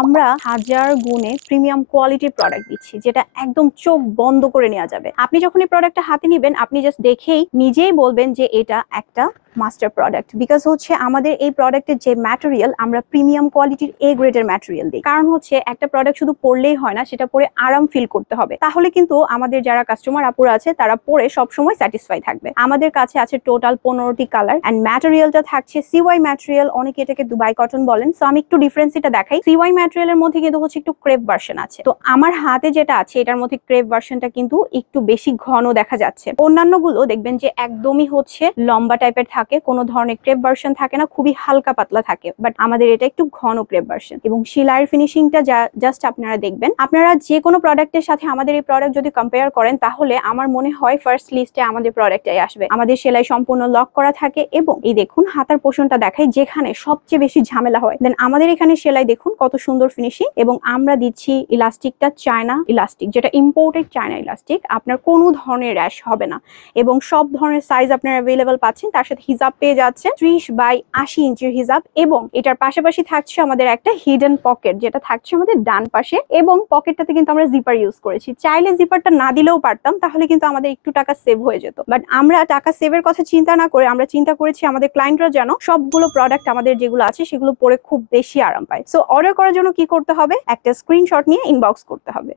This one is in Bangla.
আমরা হাজার গুণে প্রিমিয়াম কোয়ালিটির প্রোডাক্ট দিচ্ছি, যেটা একদম চোখ বন্ধ করে নেওয়া যাবে। আপনি যখন এই প্রোডাক্টটা হাতে নিবেন, আপনি জাস্ট দেখেই নিজেই বলবেন যে এটা একটা মাস্টার প্রোডাক্ট। বিকজ হচ্ছে আমাদের এই প্রোডাক্টের যে ম্যাটেরিয়াল, আমরা প্রিমিয়াম কোয়ালিটির এ গ্রেডের ম্যাটেরিয়াল দিই। কারণ হচ্ছে একটা প্রোডাক্ট শুধু পরলেই হয় না, সেটা পরে আরাম ফিল করতে হবে। তাহলে কিন্তু আমাদের যারা কাস্টমার আপুরা আছে তারা পরে সবসময় স্যাটিসফাই থাকবে। আমাদের কাছে আছে টোটাল 15টি কালার অ্যান্ড ম্যাটেরিয়ালটা থাকছে সিওয়াই ম্যাটেরিয়াল, অনেকে এটাকে দুবাই কটন বলেন। সো আমি একটু ডিফারেন্সটা দেখাই। সিওয়াই ম্যাটেরিয়ালের মধ্যে কিন্তু হচ্ছে একটু ক্রেপ ভার্সন আছে। তো আমার হাতে যেটা আছে এটার মধ্যে ক্রেপ ভার্সনটা কিন্তু একটু বেশি ঘন দেখা যাচ্ছে। অন্যান্য গুলো দেখবেন যে একদমই হচ্ছে লম্বা টাইপের থাকে, কোনো ধরনের ক্রেপ ভার্সন থাকে না, খুবই হালকা পাতলা থাকে। বাট আমাদের এটা একটু ঘন ক্রেপ ভার্সন এবং সেলাইয়ের ফিনিশিংটা জাস্ট আপনারা দেখবেন। আপনারা যে কোনো প্রোডাক্টের সাথে আমাদের এই প্রোডাক্ট যদি কম্পেয়ার করেন, তাহলে আমার মনে হয় ফার্স্ট লিস্টে আমাদের প্রোডাক্টটাই আসবে। আমাদের সেলাই সম্পূর্ণ লক করা থাকে এবং এই দেখুন হাতার পোষণটা দেখাই, যেখানে সবচেয়ে বেশি ঝামেলা হয়। দেন আমাদের এখানে সেলাই দেখুন কত সুন্দর ফিনিশিং, এবং আমরা দিচ্ছি ইলাস্টিকটা চায়না ইলাস্টিক, যেটা ইম্পোর্টেড চায়না ইলাস্টিক। আপনার কোনো ধরনের র্যাশ হবে না এবং সব ধরনের সাইজ আপনারা অ্যাভেলেবল পাচ্ছেন। তার সাথে হিজাব পেয়ে যাচ্ছেন 30/80 ইঞ্চির হিজাব, এবং এটার পাশাপাশি থাকছে আমাদের একটা হিডেন পকেট, যেটা থাকছে আমাদের ডান পাশে। এবং পকেটটাতে কিন্তু আমরা জিপার ইউজ করেছি। চাইলে জিপারটা না দিলেও পারতাম, তাহলে কিন্তু আমাদের একটু টাকা সেভ হয়ে যেত। বাট আমরা টাকা সেভের কথা চিন্তা না করে আমরা চিন্তা করেছি আমাদের ক্লায়েন্টরা যেন সবগুলো প্রোডাক্ট আমাদের যেগুলো আছে সেগুলো পরে খুব বেশি আরাম পায়। সো অর্ডার করার জন্য কি করতে হবে? একটা স্ক্রিনশট নিয়ে ইনবক্স করতে হবে।